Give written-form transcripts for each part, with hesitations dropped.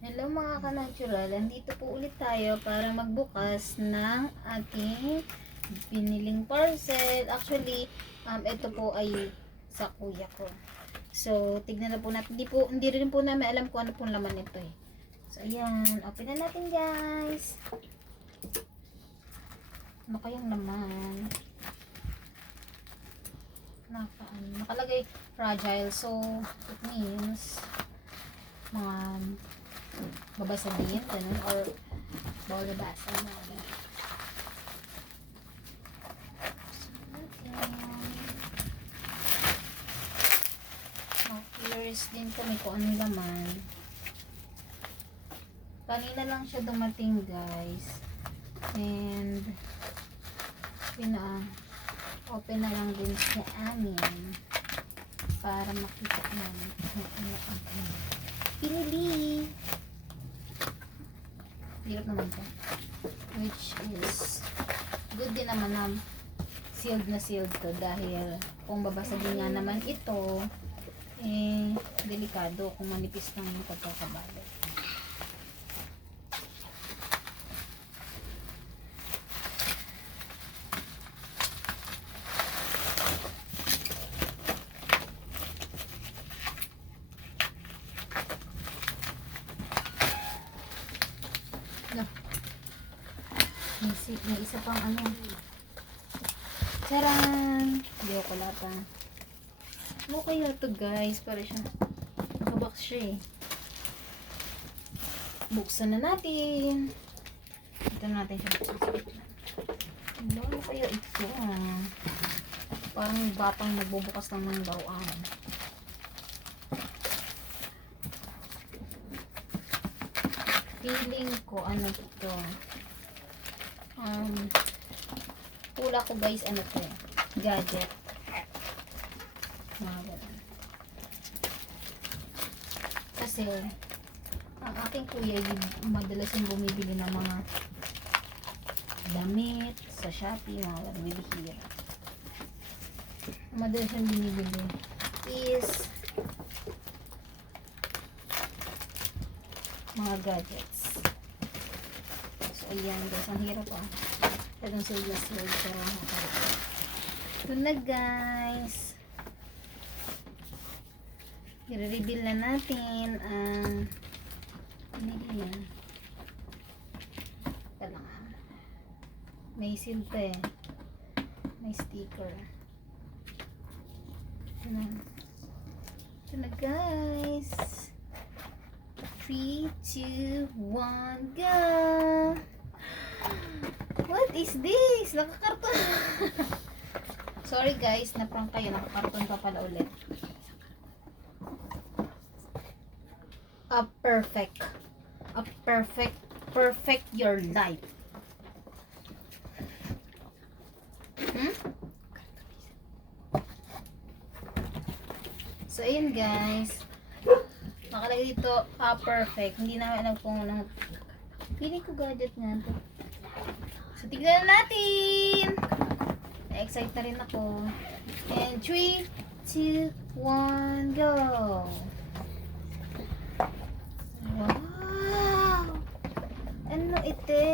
Hello mga ka-natural, andito po ulit tayo para magbukas ng ating biniling parcel. Actually, ito po ay sa kuya ko. So, tignan na po natin. Hindi rin po namin alam kung ano pong laman nito eh. So, ayan. Open na natin guys. Ano kayang laman? Nakalagay fragile. So, it means mga babasahin, ganun, or bawal nabasa na. Curious din kami kung anong laman. Kanina lang siya dumating guys. And open na lang din sa amin para makita namin kung ano ang pinili. Hirap naman ito. Which is good din naman na sealed to dahil kung babasagin nga naman ito delikado kung manipis lang yung pagkakabalot. No. May isa pang ano. Charan! Hindi ako lata. Ano kaya ito guys? Para siya. Nakabox siya eh. Buksan na natin. Ito na natin siya buksan. Ano kaya ito? Parang batang nagbubukas lang ng laruan. Feeling ko ano to. Pula ko guys, ano to eh. Gadget. Mga ganun. Kasi ang aking kuya madalas yung bumibili ng mga damit sa Shopee, mga bibihira. Madalas yung binibili is mga gadgets. So ayan guys, ang hirap itong sillas pero ito na guys. I-reveal na natin ang yan. May seal pa eh. May sticker. Ito na guys. 3, 2, 1, go! What is this? Nakakarton. Sorry guys, naprank kayo. Nakakarton pa pala ulit. Perfect your life. So ayun guys, nakalagay dito perfect. Hindi namin alam kung anong feeling ko gadget nga ito. So tignan na natin. Na-excite na rin ako. And 3, 2, 1, go! Wow! Ano ito?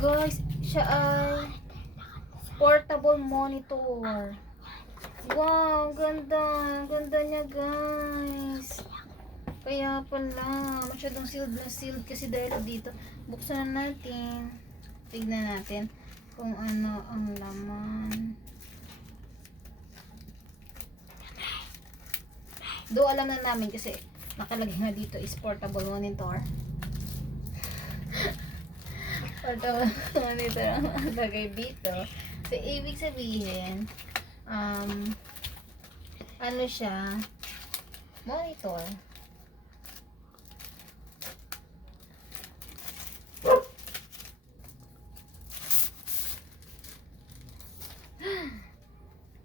Guys, siya ay portable monitor. Wow, ganda. Ganda niya guys. Kaya pala, masyadong sealed na sealed kasi dahil dito. Buksan na natin. Tignan natin kung ano ang laman. Do alam na namin kasi nakalagay nga dito is portable monitor. Portable monitor ang nakalagay dito. So, ibig sabihin, ano siya? Monitor.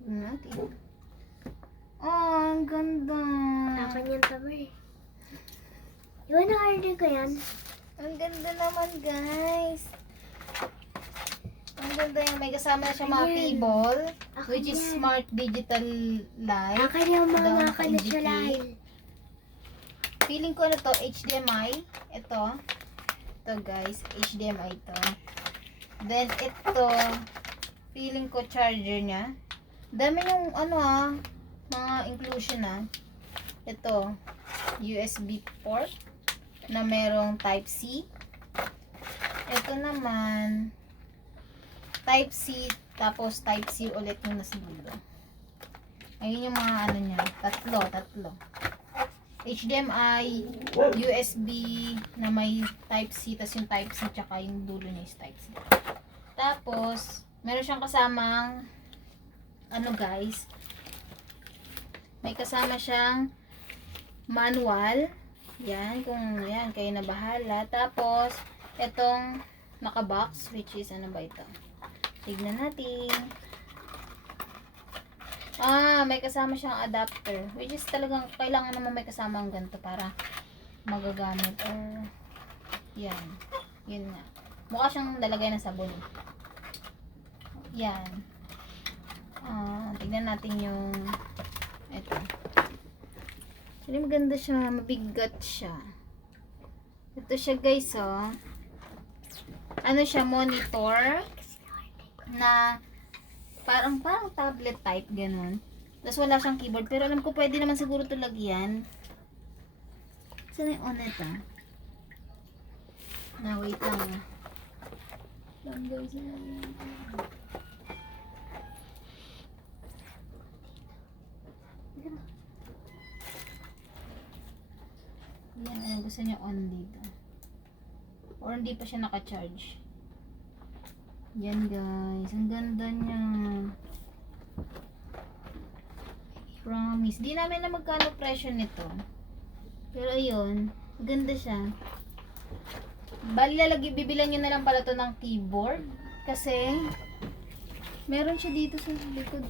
Natin. Oh, ang ganda. Akin yan tabi. Iwan na order ko yan. Ang ganda naman, guys. Ang ganda yan. May kasama na siya mga Ayan. cable, Akin which is yan. smart digital light. Akin yung mga Down akin na siya indicate. lahat. Feeling ko ano to, HDMI. Ito. Ito guys, HDMI to. Then ito, feeling ko charger niya. Dami yung ano mga inclusion Ito, USB port na merong type C. Ito naman, type C, tapos type C ulit yung nasa dulo. Ayun yung mga ano niya, tatlo. HDMI, USB na may type C, tas yung type C, tsaka yung dulo niya is type C. Tapos, meron siyang kasamang, ano guys, may kasama siyang manual. Yan, kung yan, kayo na bahala. Tapos, itong nakabox, which is, ano ba ito? Tignan natin. May kasama siyang adapter, which is talagang kailangan naman may kasama ang ganito para magagamit or yan. Yun nga. Mukha siyang lalagay ng sabon. Yan. Tignan natin yung ito. Actually maganda siya, mabigat siya. Ito siya guys, ano siya, monitor na parang tablet type, ganun. Tapos wala siyang keyboard. Pero alam ko pwede naman siguro ito lagyan. Saan yung on ito? Wait lang. Yan, gusto niya on dito. Or hindi pa siya naka-charge. Yan guys, ang ganda niya. Promise. Di namin na magkano presyo nito. Pero ayun, maganda siya. Bali bibilan nyo na lang pala to ng keyboard. Kasi, meron siya dito sa likod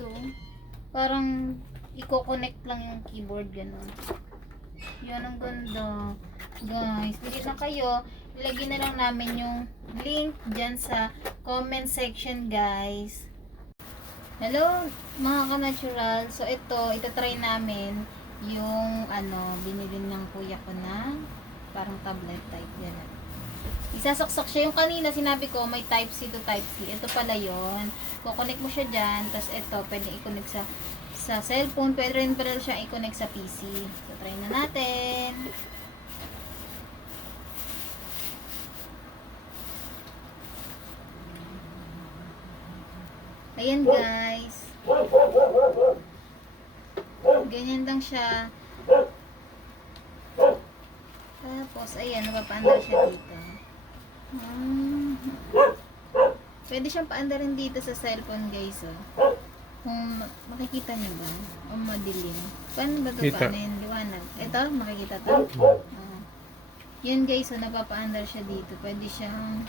Parang, i-connect lang yung keyboard, gano'n. Yan, ang ganda. Guys, bigit na kayo. Ilagay na lang namin yung link dyan sa comment section, guys. Hello, mga ka-natural. So, itatry namin yung, binili ng kuya ko na parang tablet type. Yan. Isasaksak siya. Yung kanina, sinabi ko, may type C to type C. Ito pala yon. Kukonect mo siya dyan. Tapos, ito, pwede i-connect sa cellphone. Pwede rin pala siya i-connect sa PC. So, try na natin. Ayan guys. Ganyan lang siya. Tapos, ayan, napapaandar siya dito. Pwede siyang paandarin dito sa cellphone guys. Kung makikita niyo ba? O madilim. Paano ba ito? Kita. Paano yung liwanag? Ito, makikita to? Yan guys, napapaandar siya dito. Pwede siyang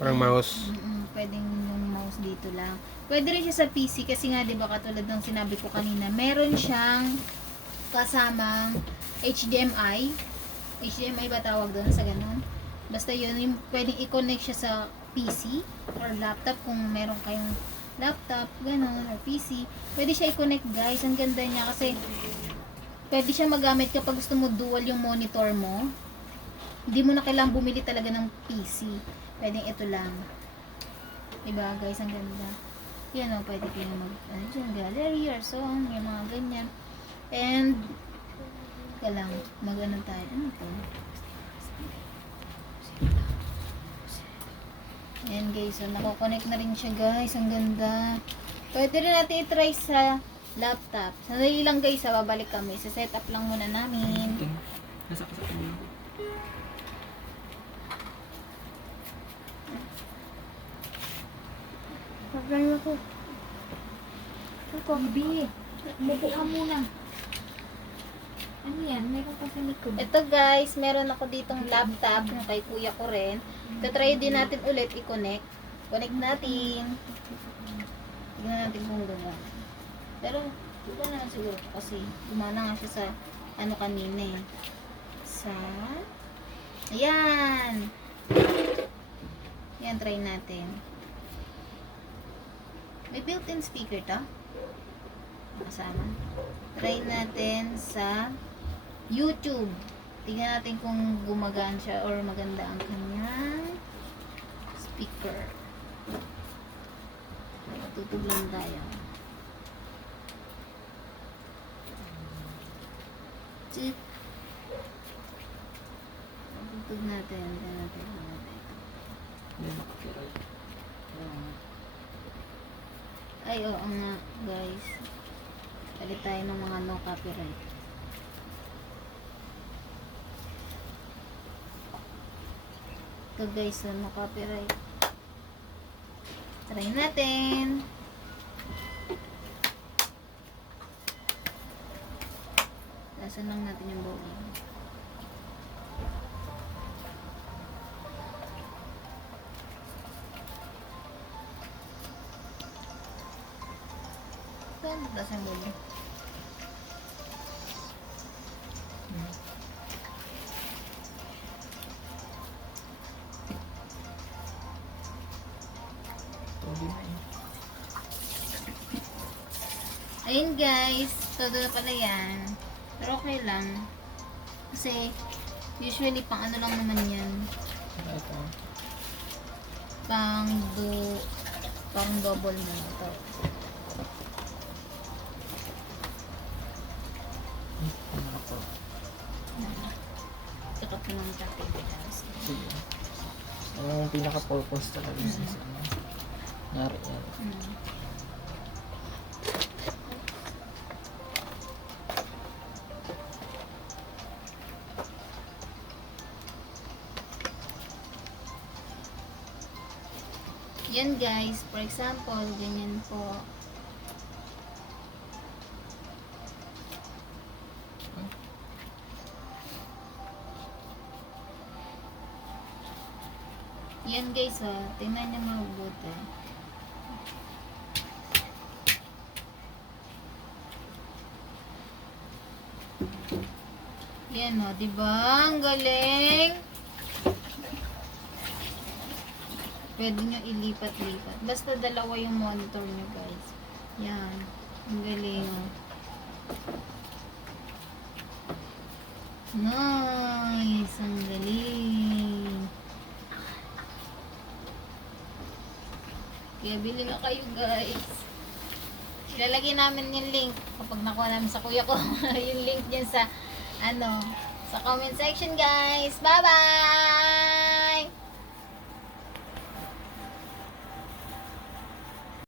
Parang mouse. pwedeng yung mouse dito lang. Pwede rin siya sa PC kasi nga 'di ba katulad ng sinabi ko kanina, meron siyang kasamang HDMI. HDMI ba tawag doon sa ganun? Basta yun, yung pwedeng i-connect siya sa PC or laptop kung meron kayong laptop, ganun, or PC. Pwede siya i-connect guys. Ang ganda niya kasi pwede siya magamit kapag gusto mo dual yung monitor mo. Hindi mo na kailangang bumili talaga ng PC. Pwedeng ito lang. Diba guys, ang ganda. Yan pwede kayo dyan, gallery or song, yung mga ganyan. And, mag-ano tayo. Ano to? Yan guys, so nako-connect na rin siya guys. Ang ganda. Pwede rin natin i-try sa laptop. Sandali lang guys, babalik kami. Sa setup lang muna namin. Pagano ko. Bibi, mupo ka muna. Ano yan? Meron pa sa likod. Ito guys, meron ako ditong laptop yung kay kuya ko rin. Tatry din natin ulit i-connect. Connect natin. Tignan natin kung gano'n. Pero, ito na siguro kasi gumana nga siya sa kanina eh. Ayan! Yan, try natin. May built-in speaker to. Kasama. Try natin sa YouTube. Tingnan natin kung gumagaan siya or maganda ang kanyang speaker. Tutug lang tayo. Chip. Tutug natin. Tingnan natin. Ay, oo nga, guys. Palit tayo ng mga no copyright. Ito guys, no copyright. Try natin. Lasan lang natin yung volume. Lasan yung volume. Ayun guys, todo na pala yan. Pero okay lang. Kasi, usually pang ano lang naman yan. Pang double na ito. Tsaka po ng topic. Sige. Ang pinaka-purpose talaga is ano. Nari yan. Yan guys, for example, ganyan po. Yan guys, tingnan niyo mabuti. Yan di ba? Ang galing. Pwede nyo ilipat-lipat. Basta dalawa yung monitor nyo guys. Yan. Ang galing. Nice. Ang galing. Kaya bili na kayo guys. Ilalagay namin yung link kapag nakuha namin sa kuya ko. Yung link dyan sa sa comment section guys. Bye bye!